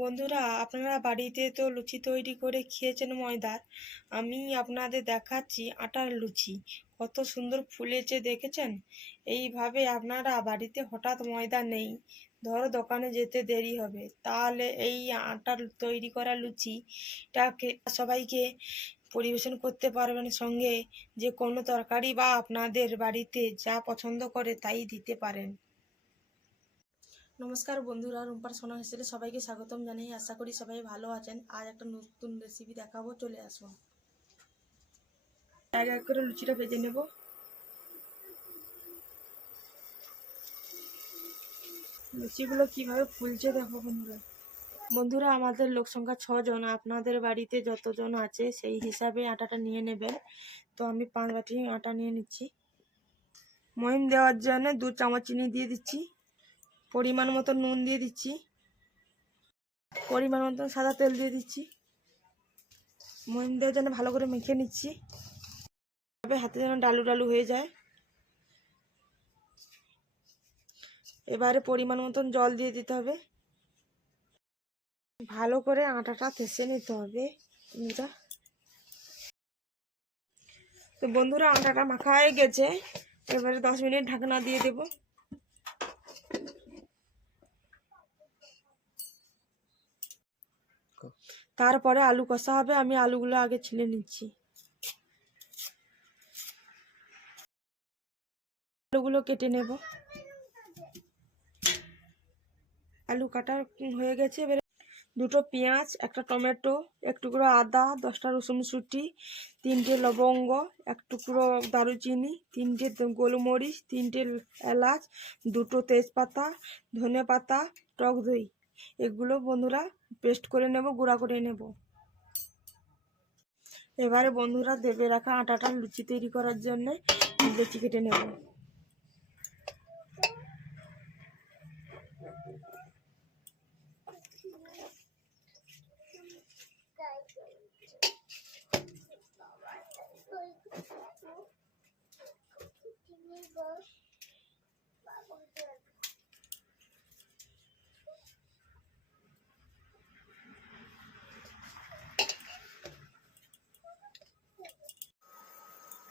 বন্ধুরা, আপনারা বাড়িতে তো লুচি তৈরি করে খেয়েছেন ময়দার। আমি আপনাদের দেখাচ্ছি আটার লুচি। কত সুন্দর ফুলেছে দেখেছেন? এইভাবে আপনারা বাড়িতে হঠাৎ ময়দা নেই, ধরো দোকানে যেতে দেরি হবে, তাহলে এই আটার তৈরি করা লুচিটাকে সবাইকে পরিবেশন করতে পারবেন। সঙ্গে যে কোনো তরকারি বা আপনাদের বাড়িতে যা পছন্দ করে তাই দিতে পারেন। নমস্কার বন্ধুরা, রুম্পার সোনা হিসেবে সবাইকে স্বাগতম জানাই। আশা করি সবাই ভালো আছেন। আজ একটা নতুন রেসিপি দেখাবো, চলে আসুন। এক এক করে লুচিটা ভেজে নেব। লুচিগুলো কিভাবে ফুলছে দেখো বন্ধুরা। বন্ধুরা, আমাদের লোক সংখ্যা 6 জন। আপনাদের বাড়িতে যতজন আছে সেই হিসাবে আটাটা নিয়ে নেবেন। তো আমি 5 বাটি আটা নিয়ে নিচ্ছি। মহিম দেওয়ার জন্য 2 চামচ চিনি দিয়ে দিচ্ছি। পরিমাণ মতো নুন দিয়ে দিচ্ছি। পরিমাণ মতো সাদা তেল দিয়ে দিচ্ছি। মহিম দেওয়ার জন্য ভালো করে মেখে নিচ্ছি, হাতে যেন ডালু ডালু হয়ে যায়। এবারে পরিমাণ মতন জল দিয়ে দিতে হবে। ভালো করে আটাটা থেসে নিতে হবে বন্ধুরা। তো বন্ধুরা, আটাটা মাখা হয়ে গেছে। এবারে 10 মিনিট ঢাকনা দিয়ে দেব। তারপরে আলু কষা হবে। আমি আলুগুলো আগে ছিলে নিচ্ছি। আলুগুলো কেটে নেব। আলু কাটা হয়ে গেছে। এবারে 2টো পেঁয়াজ, একটা টমেটো, এক টুকরো আদা, 10টা রসুন সুটি, 3টে লবঙ্গ, এক টুকরো দারুচিনি, 3টে গোলমরিচ, 3টে এলাচ, 2টো তেজপাতা, ধনে পাতা, টক দই, এগুলো বন্ধুরা পেস্ট করে নেব, গুঁড়া করে নেব। এবারে বন্ধুরা দেবে রাখা আটাটা লুচি তৈরি করার জন্য লুচি কেটে নেব।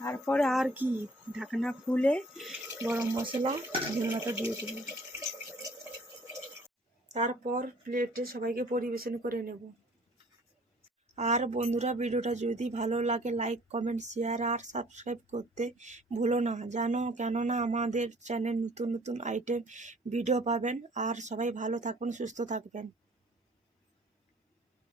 তারপরে আর কি, ঢাকনা খুলে গরম মশলা ধনেপাতা দিয়ে দেব। তারপর প্লেটে সবাইকে পরিবেশন করে নেব। আর বন্ধুরা, ভিডিওটা যদি ভালো লাগে লাইক, কমেন্ট, শেয়ার আর সাবস্ক্রাইব করতে ভুলো না, জানো কেননা আমাদের চ্যানেল নতুন নতুন আইটেম ভিডিও পাবেন। আর সবাই ভালো থাকবেন, সুস্থ থাকবেন।